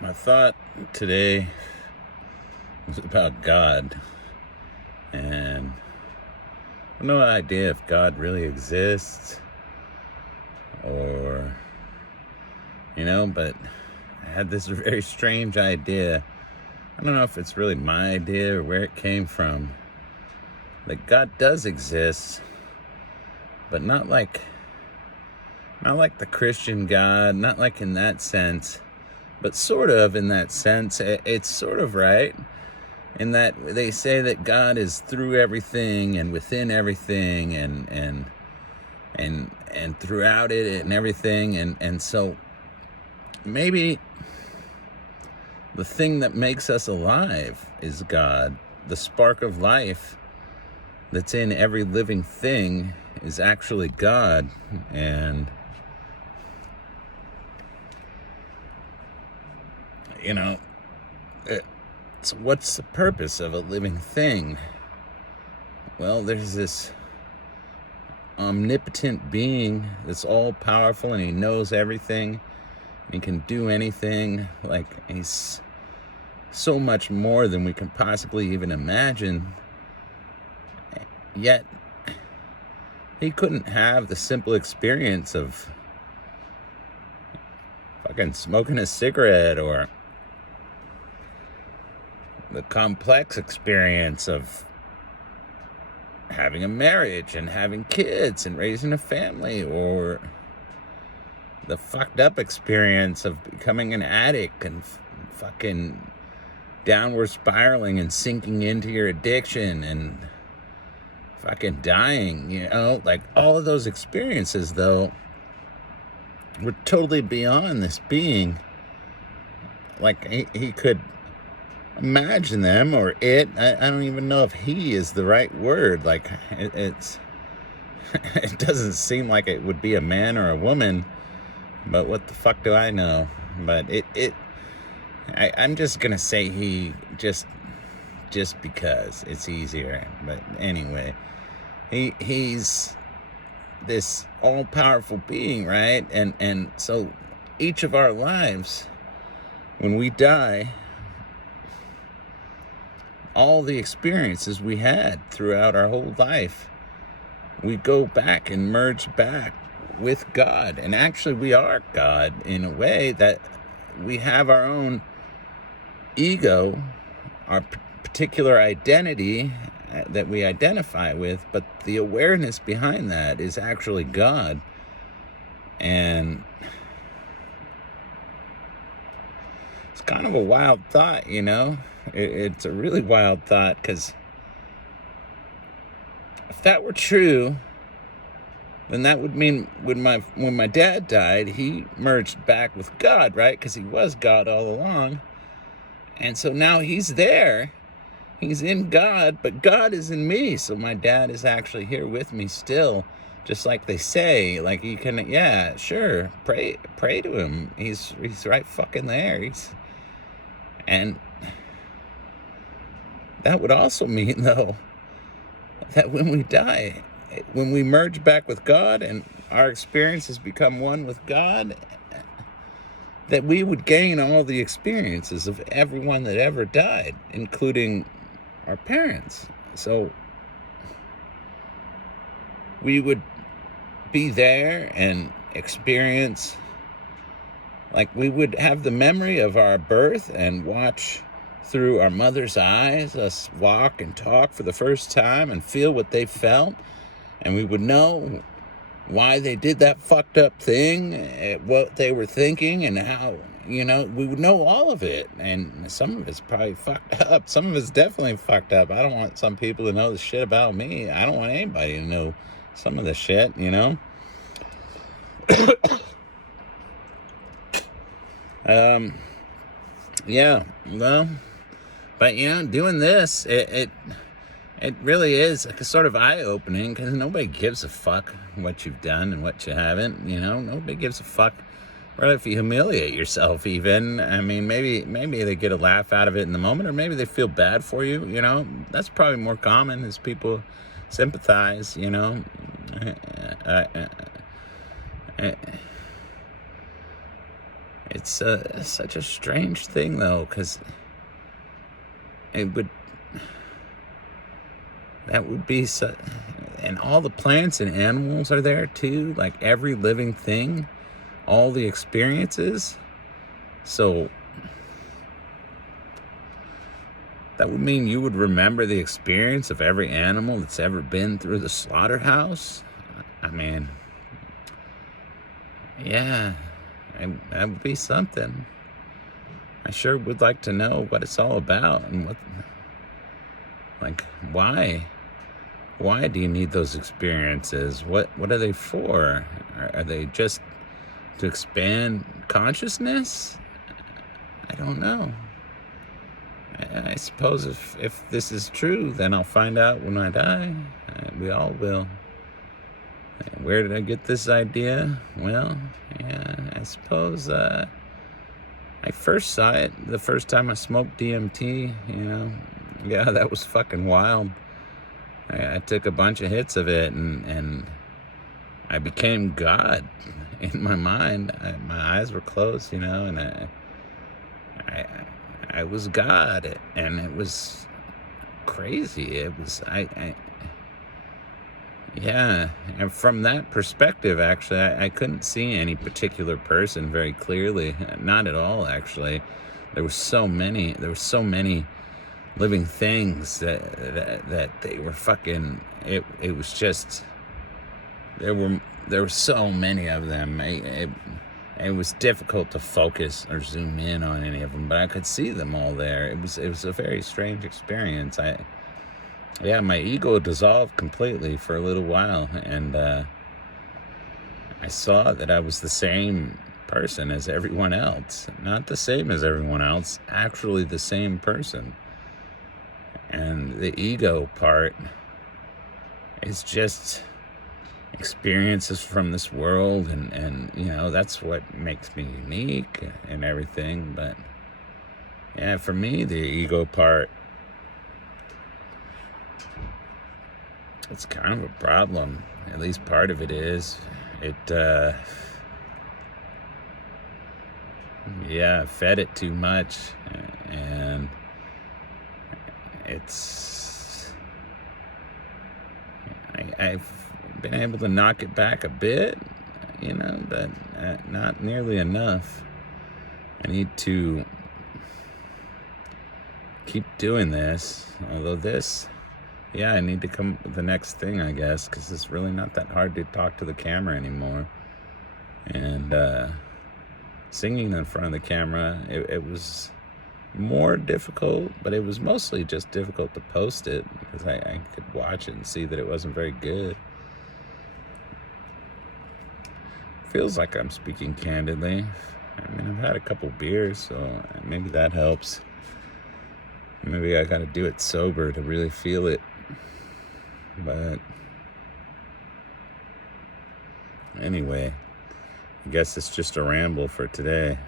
My thought today was about God, and I have no idea if God really exists or, but I had this very strange idea. I don't know if it's really my idea or where it came from. That God does exist, but not like the Christian God, not like in that sense, but sort of in that sense. It's sort of right in that they say that God is through everything and within everything and throughout it and everything, and so maybe the thing that makes us alive is God. The spark of life that's in every living thing is actually God. And so what's the purpose of a living thing? Well, there's this omnipotent being that's all powerful, and he knows everything, and he can do anything. Like, he's so much more than we can possibly even imagine. Yet he couldn't have the simple experience of fucking smoking a cigarette, or the complex experience of having a marriage and having kids and raising a family, or the fucked up experience of becoming an addict and fucking downward spiraling and sinking into your addiction and fucking dying. Like, all of those experiences, though, were totally beyond this being. Like, he could imagine them, or I don't even know if he is the right word. Like, it's it doesn't seem like it would be a man or a woman, but what the fuck do I know? But I'm just gonna say he, just because it's easier. But anyway, he's this all-powerful being, right? And so each of our lives, when we die, all the experiences we had throughout our whole life, we go back and merge back with God. And actually, we are God in a way, that we have our own ego, our particular identity that we identify with, but the awareness behind that is actually God. And it's kind of a wild thought, It's a really wild thought, because if that were true, then that would mean when my dad died, he merged back with God, right? Because he was God all along. And so now he's there. He's in God, but God is in me. So my dad is actually here with me still, just like they say. Like, you can, yeah, sure, pray to him. He's right fucking there. And that would also mean, though, that when we die, when we merge back with God and our experiences become one with God, that we would gain all the experiences of everyone that ever died, including our parents. So we would be there and experience, like, we would have the memory of our birth and watch through our mother's eyes us walk and talk for the first time and feel what they felt. And we would know why they did that fucked up thing, what they were thinking, and how, we would know all of it. And some of it's probably fucked up. Some of it's definitely fucked up. I don't want some people to know the shit about me. I don't want anybody to know some of the shit, Yeah, well, but doing this, it really is like a sort of eye-opening, because nobody gives a fuck what you've done and what you haven't. Nobody gives a fuck, or if you humiliate yourself even. I mean, maybe they get a laugh out of it in the moment, or maybe they feel bad for you. That's probably more common, is people sympathize. It's such a strange thing, though, because it would that would be so, and all the plants and animals are there too, like every living thing, all the experiences. So that would mean you would remember the experience of every animal that's ever been through the slaughterhouse. I mean, yeah, that would be something. I sure would like to know what it's all about and why? Why do you need those experiences? What are they for? Are they just to expand consciousness? I don't know. I suppose if this is true, then I'll find out when I die. We all will. Where did I get this idea? Well, yeah, I suppose I first saw it the first time I smoked DMT, Yeah, that was fucking wild. I took a bunch of hits of it and I became God in my mind. My eyes were closed, and I was God, and it was crazy. It was yeah, and from that perspective, actually, I couldn't see any particular person very clearly. Not at all, actually. There were so many living things that they were fucking. It was just there were so many of them. It was difficult to focus or zoom in on any of them, but I could see them all there. It was a very strange experience. My ego dissolved completely for a little while, and I saw that I was the same person as everyone else. Not the same as everyone else, actually the same person. And the ego part is just experiences from this world, and that's what makes me unique and everything. But yeah, for me, the ego part, it's kind of a problem. At least part of it is. It fed it too much, and I've been able to knock it back a bit, but not nearly enough. I need to keep doing this, although I need to come up with the next thing, I guess, because it's really not that hard to talk to the camera anymore. And singing in front of the camera, it was more difficult, but it was mostly just difficult to post it because I could watch it and see that it wasn't very good. Feels like I'm speaking candidly. I mean, I've had a couple beers, so maybe that helps. Maybe I gotta do it sober to really feel it. But anyway, I guess it's just a ramble for today.